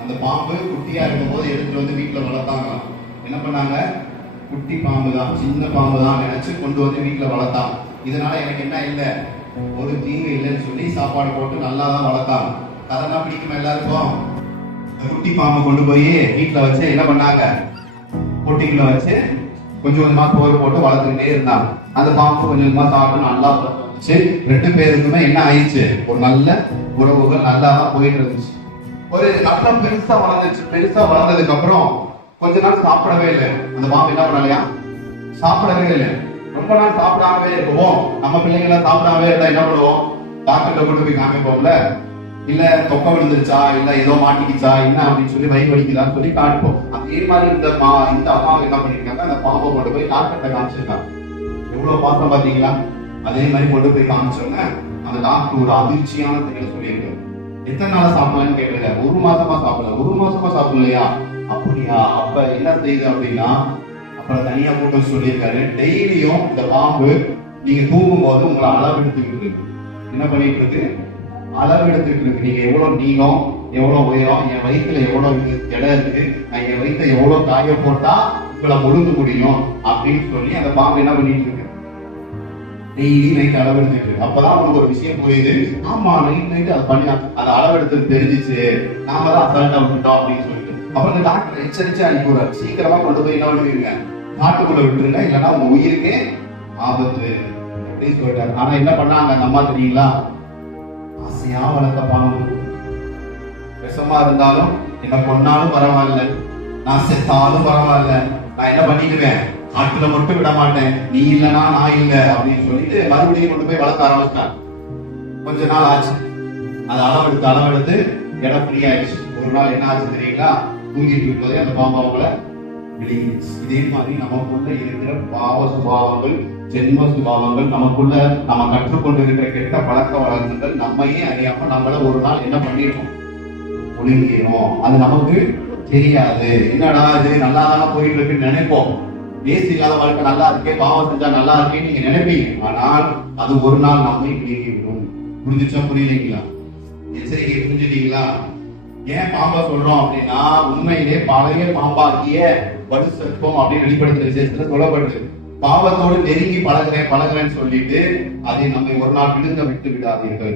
அந்த பாம்பு குட்டியா இருக்கும் போது எடுத்துட்டு வந்து வீட்டுல வளர்த்தாங்க. என்ன பண்ணாங்க? குட்டி பாம்பு தான், சின்ன பாம்பு தான் நினைச்சு கொண்டு வந்து வீட்டுல வளர்த்தாங்க. இதனால எனக்கு என்ன இல்லை, ஒரு தீங்கு இல்லைன்னு சொல்லி சாப்பாடு போட்டு நல்லா தான் வளர்த்தாங்க. அதெல்லாம் பிடிக்குமா எல்லாருக்கும்? குட்டி பாம்பு கொண்டு போய் வீட்டுல வச்சு என்ன பண்ணாங்க? பொட்டிக்குள்ள வச்சு கொஞ்சம் கொஞ்சமா சோறு போட்டு வளர்த்துக்கிட்டே இருந்தாங்க. அந்த பாம்பு கொஞ்சம் கொஞ்சமா சாப்பிட்டு நல்லா வந்துச்சு. 2 பேருக்குமே என்ன ஆயிடுச்சு? ஒரு நல்ல உறவுகள் நல்லா தான் போயிட்டு இருந்துச்சு. ஒரு கட்டம் பெருசா வளர்ந்துச்சு. பெருசா வளர்ந்ததுக்கு அப்புறம் கொஞ்ச நாள் சாப்பிடவே இல்லை. அந்த பாம்பு என்ன பண்ணலையா? சாப்பிடவே இல்லை. ரொம்ப நாள் சாப்பிடாமவே இருக்குவோம். நம்ம பிள்ளைங்கள சாப்பிடாமவே இருந்தா என்ன பண்ணுவோம்? டாக்டர்கிட்ட கொண்டு போய் காமிப்போம்ல, இல்ல தொக்க விழுந்துருச்சா, இல்ல ஏதோ மாட்டிக்கிச்சா, என்ன அப்படின்னு சொல்லி வயிறு வலிக்குதான்னு சொல்லி காட்டுப்போம். அதே மாதிரி இந்த அம்மாவை என்ன பண்ணிருக்காங்க? அந்த பாம்பை கொண்டு போய் டாக்டர்கிட்ட காமிச்சிருக்காங்க. எவ்வளவு பாத்திரம் பாத்தீங்களா? அதே மாதிரி கொண்டு போய் காமிச்சோங்க. அந்த டாக்டர் ஒரு அதிர்ச்சியான செயலை சொல்லியிருக்காரு. எத்தனை நாளா சாப்பிடலான்னு கேட்கல. 1 மாசமா சாப்பிடல. 1 மாசமா சாப்பிடலையா? அப்படியா? அப்ப என்ன செய்யுது அப்படின்னா, அப்புறம் தனியா கூட்டம் சொல்லியிருக்காரு. டெய்லியும் இந்த பாம்பு நீங்க தூங்கும் போது உங்களை அளவெடுத்துக்கிட்டு இருக்கு. என்ன பண்ணிட்டு இருக்கு? அளவெடுத்துட்டு இருக்கு. நீங்க எவ்வளவு நீளம், எவ்வளவு உயரம், என் வயிற்றுல எவ்வளவு இடம் இருக்கு, நான் என் வயிற்ற எவ்வளவு காய போட்டா உங்களை முழுங்க முடியும் அப்படின்னு சொல்லி அந்த பாம்பு என்ன பண்ணிட்டு இருக்கு? டெய்லி நைட் அளவெடுத்துட்டு இருக்கு. அப்பதான் அவங்களுக்கு ஒரு விஷயம் புரியுது. ஆமா, நைட் அது பண்ணி அதை அளவெடுத்து தெரிஞ்சிச்சு, நாம தான் அசால்ட்டா விட்டுட்டோம் அப்படின்னு சொல்லிட்டு அப்புறம் இந்த டாக்டர் எச்சரிச்சு அனுப்பிடுறாரு. சீக்கிரமா கொண்டு போய் என்ன பண்ணிருங்க? காட்டுக்குள்ள விட்டுருங்க, இல்லைன்னா உங்க உயிருக்கே ஆபத்து அப்படின்னு சொல்லிட்டாரு. ஆனா என்ன பண்ணாங்க அந்த அம்மா தெரியுங்களா? ஆசையா வளர்த்த பாம்பு. விஷமா இருந்தாலும் என்ன கொன்னாலும் பரவாயில்ல, நான் செத்தாலும் பரவாயில்ல, நான் என்ன பண்ணிடுவேன்? காட்டுல மட்டும் விட மாட்டேன், நீ இல்லனா நான் இல்ல அப்படின்னு சொல்லிட்டு மறுபடியும் கொண்டு போய் வளர்க்க ஆரம்பிச்சாங்க. கொஞ்ச நாள் ஆச்சு. அது அளவெடுத்து இடம் ஃப்ரீ ஆயிடுச்சு. ஒரு நாள் என்ன ஆச்சு தெரியுங்களா? தூங்கிட்டு இருக்கும்போதே அந்த பாம்பு அவங்கள விழுங்கிடுச்சு. இதே மாதிரி நமக்குள்ள இருக்கிற பாவ சுபாவங்கள், ஜென்ம சுபாவங்கள், நமக்குள்ள நம்ம கற்றுக்கொண்டு இருக்கிற கெட்ட பழக்க வழக்கங்கள் நம்மையே அறியாம நம்மள ஒரு நாள் என்ன பண்ணிருக்கோம்? ஒழுங்கிடும். அது நமக்கு தெரியாது. என்னடா இது நல்லா தானே போயிட்டு இருக்குன்னு நினைப்போம். பேசி இல்லாத வாழ்க்கை நல்லா இருக்கே, பாவம் செஞ்சா நல்லா இருக்கே நீங்க நினைப்பீங்க. ஆனால் அது ஒரு நாள் நம்மை விழுங்கிவிடும். புரிஞ்சுச்சா? புரியலைங்களா? எச்சரிக்கை புரிஞ்சுட்டீங்களா? ஏன் பாம்பா சொல்றோம் அப்படின்னா, உண்மையிலே பழைய பாம்பாகிய வலு சர்ப்பம் அப்படின்னு வெளிப்படுத்துற விசேஷத்துல சொல்லப்படுது. பாவத்தோடு நெருங்கி பழகுறேன்னு சொல்லிட்டு அதை நம்மை ஒரு நாள் விழுங்க விட்டு விடாதீர்கள்.